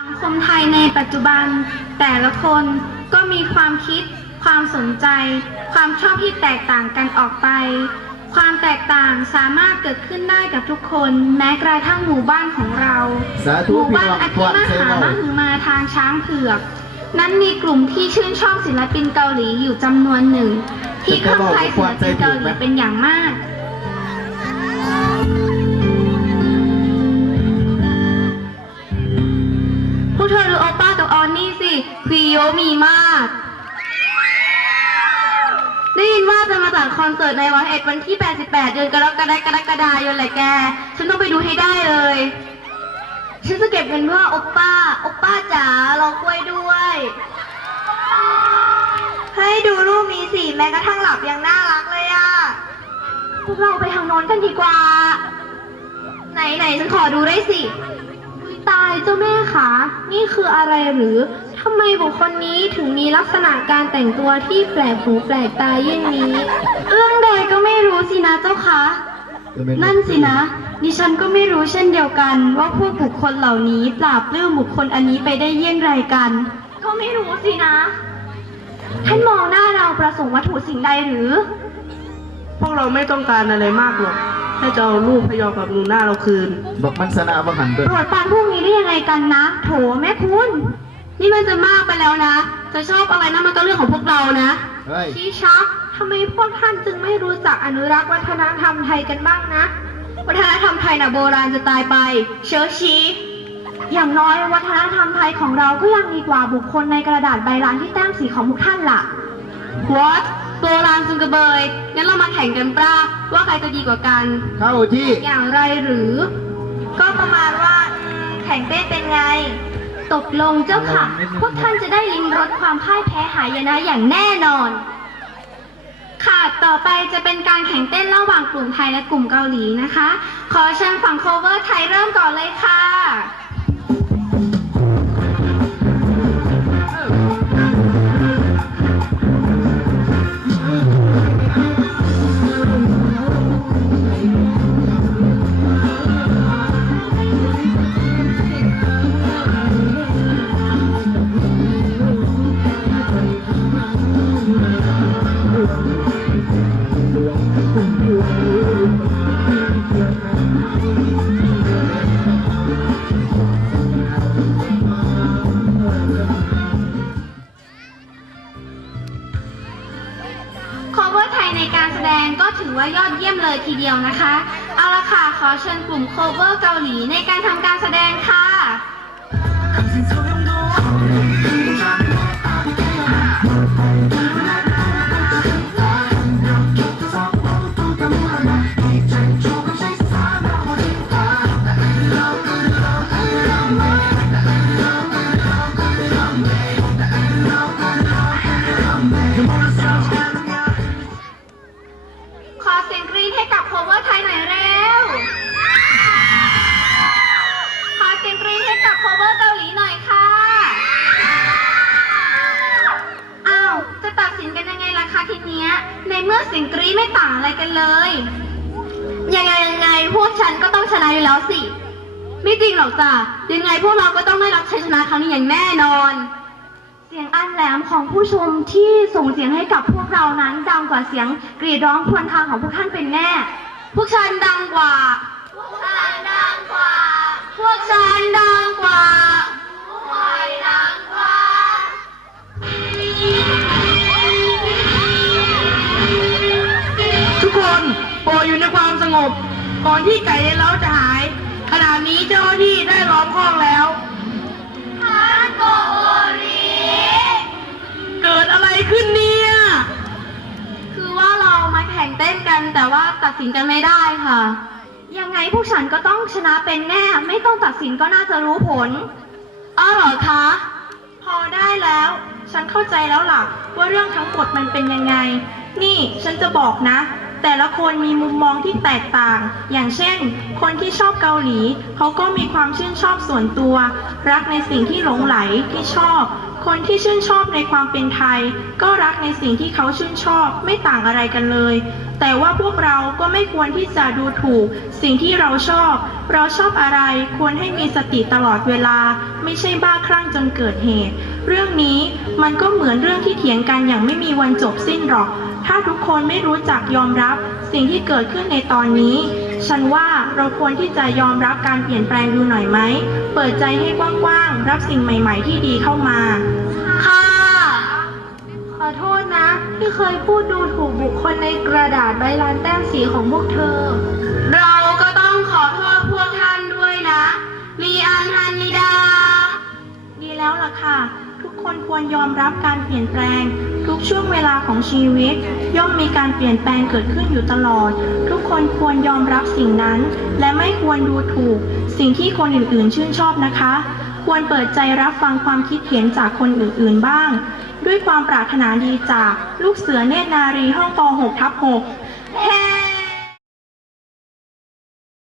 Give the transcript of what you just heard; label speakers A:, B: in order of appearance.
A: สังคมไทยในปัจจุบัน แต่ละคนก็มีความคิด ความสนใจ ความชอบที่แตกต่างกันออกไป ความแตกต่างสามารถเกิดขึ้นได้กับทุกคน แม้กระทั่งหมู่บ้านของเรา
B: สา
A: ห
B: ธุ
A: มู่
B: พี่
A: บ้าน
B: น้อง
A: อ
B: ค
A: ธิ
B: วาม
A: ม
B: เซ
A: หา
B: เมาม
A: หึมาทางช้างเผือก นั้นมีกลุ่มที่ชื่นชอบศิลปินเกาหลีอยู่จำนวนหนึ่ง ที่คลั่งไคล้ศิลปินเกาหลีเป็นอย่างมาก เธอดูโอป้ากับออนนี่สิควีโยมีมาก ได้ยินว่าจะมาจัดคอนเสิร์ตในวันเอ็ดวันที่ 88 เดือนกรกฎากรกฎายนแหละแก ฉันต้องไปดูให้ได้เลย ฉันจะเก็บเงินเพื่อโอป้า โอป้าจ๋ารอกล้วยด้วย ให้ดูรูปมีสีแม้กระทั่งหลับยังน่ารักเลยอะพวกเราไปทางโน้นกันดีกว่า ไหนไหนฉันขอดูได้สิ ตายเจ้าแม่คะนี่คืออะไรหรือทำไมบุคคลนี้ถึงมีลักษณะการแต่งตัวที่แปลกหูแปลกตาเยี่ยงนี้เรื่องใดก็ไม่รู้สินะเจ้าคะ นั่นสินะ ดิฉันก็ไม่รู้เช่นเดียวกัน ว่าพวกบุคคลเหล่านี้ปราบปลื้มบุคคลอันนี้ไปได้เยี่ยงไรกัน ก็ไม่รู้สินะ ท่านมองหน้าเราประสงค์วัตถุสิ่งใดหรือ
C: พวกเราไม่ต้องการอะไรมากหรอก แค่จะเอาลูกพยอกับหนูหน้าเราคืน
B: บอกมันสนาบังหันด้วย
A: โปรดปรานพวกนี้ได้ยังไงกันนะ โถแม่คุณ นี่มันจะมากไปแล้วนะ จะชอบอะไรนะมันก็เรื่องของพวกเรานะ
B: เฮ้ย
A: ชี้ชักทำไมพวกท่านจึงไม่รู้จักอนุรักษ์วัฒนธรรมไทยกันบ้างนะ วัฒนธรรมไทยน่ะโบราณจะตายไป เชื้อชีอย่างน้อยวัฒนธรรมไทยของเราก็ยังดีกว่าบุคคลในกระดาษใบลานที่แต้มสีของพวกท่านล่ะ What โบราณจุงกระเบย งั้นเรามาแข่งกันปราว่าใครจะดีกว่ากัน
B: เข้าที่
A: อย่างไรหรือ ก็ประมาณว่าอืมแข่งเต้นเป็นไง ตกลงเจ้าค่ะ พวกท่านจะได้ลิ้มรสความพ่ายแพ้หายนะอย่างแน่นอน ค่ะ ต่อไปจะเป็นการแข่งเต้นระหว่างกลุ่มไทยและกลุ่มเกาหลีนะคะ ขอเชิญฝั่งโคเวอร์ไทยเริ่มก่อนเลยค่ะ ยอดเยี่ยมเลยทีเดียวนะคะ เอาละค่ะ ขอเชิญกลุ่มโคเวอร์เกาหลีในการทำการแสดงค่ะ เมื่อเสียงกรี๊ดไม่ต่างอะไรกันเลย ยังไงยังไงพวกฉันก็ต้องชนะอยู่แล้วสิ ไม่จริงหรอกจ้ะ ยังไงพวกเราก็ต้องได้รับชัยชนะครั้งนี้อย่างแน่นอน เสียงอันแหลมของผู้ชมที่ส่งเสียงให้กับพวกเรานั้นดังกว่าเสียงกรีดร้องครวญครางของพวกท่านเป็นแน่ พวกฉันดังกว่า พวกฉันดังกว่า พวกฉันดังกว่า ก่
C: อนที่ไก่ในเล้าจะหาย ขณะนี้เจ้าหน้าที่ได้ล้อมคอกแล้ว
A: ท่านโกโอริ
C: เกิดอะไรขึ้นเนี่ย
A: คือว่าเรามาแข่งเต้นกันแต่ว่าตัดสินกันไม่ได้ค่ะ ยังไงพวกฉันก็ต้องชนะเป็นแน่ ไม่ต้องตัดสินก็น่าจะรู้ผลอ้าวเหรอคะ พอได้แล้ว ฉันเข้าใจแล้วล่ะ ว่าเรื่องทั้งหมดมันเป็นยังไง นี่ฉันจะบอกนะ แต่ละคนมีมุมมองที่แตกต่าง อย่างเช่น คนที่ชอบเกาหลี เขาก็มีความชื่นชอบส่วนตัว รักในสิ่งที่หลงไหลที่ชอบ คนที่ชื่นชอบในความเป็นไทย ก็รักในสิ่งที่เขาชื่นชอบไม่ต่างอะไรกันเลย
C: แต่ว่าพวกเราก็ไม่ควรที่จะดูถูก สิ่งที่เราชอบ เราชอบอะไรควรให้มีสติตลอดเวลา ไม่ใช่บ้าคลั่งจนเกิดเหตุ เรื่องนี้มันก็เหมือนเรื่องที่เถียงกันอย่างไม่มีวันจบสิ้นหรอก ถ้าทุกคนไม่รู้จักยอมรับสิ่งที่เกิดขึ้นในตอนนี้ ฉันว่าเราควรที่จะยอมรับการเปลี่ยนแปลงดูหน่อยไหม เปิดใจให้กว้างๆ รับสิ่งใหม่ ๆ ที่ดีเข้ามา
A: ค่ะ ขอโทษนะ ที่เคยพูดดูถูกบุคคลในกระดาษใบลานแต้มสีของพวกเธอ
C: เราก็ต้องขอโทษพวกท่านด้วยนะ มีอันฮันนิดา ดีแล้วล่ะค่ะ ทุกคนควรยอมรับการเปลี่ยนแปลง ทุกช่วงเวลาของชีวิต ย่อมมีการเปลี่ยนแปลงเกิดขึ้นอยู่ตลอด ทุกคนควรยอมรับสิ่งนั้น และไม่ควรดูถูก สิ่งที่คนอื่นๆ ชื่นชอบนะคะ ควรเปิดใจรับฟังความคิดเห็นจากคนอื่นๆบ้าง ด้วยความปรารถนาดีจาก ลูกเสือเนตรนารีห้องป .6 ทับ6
A: แฮ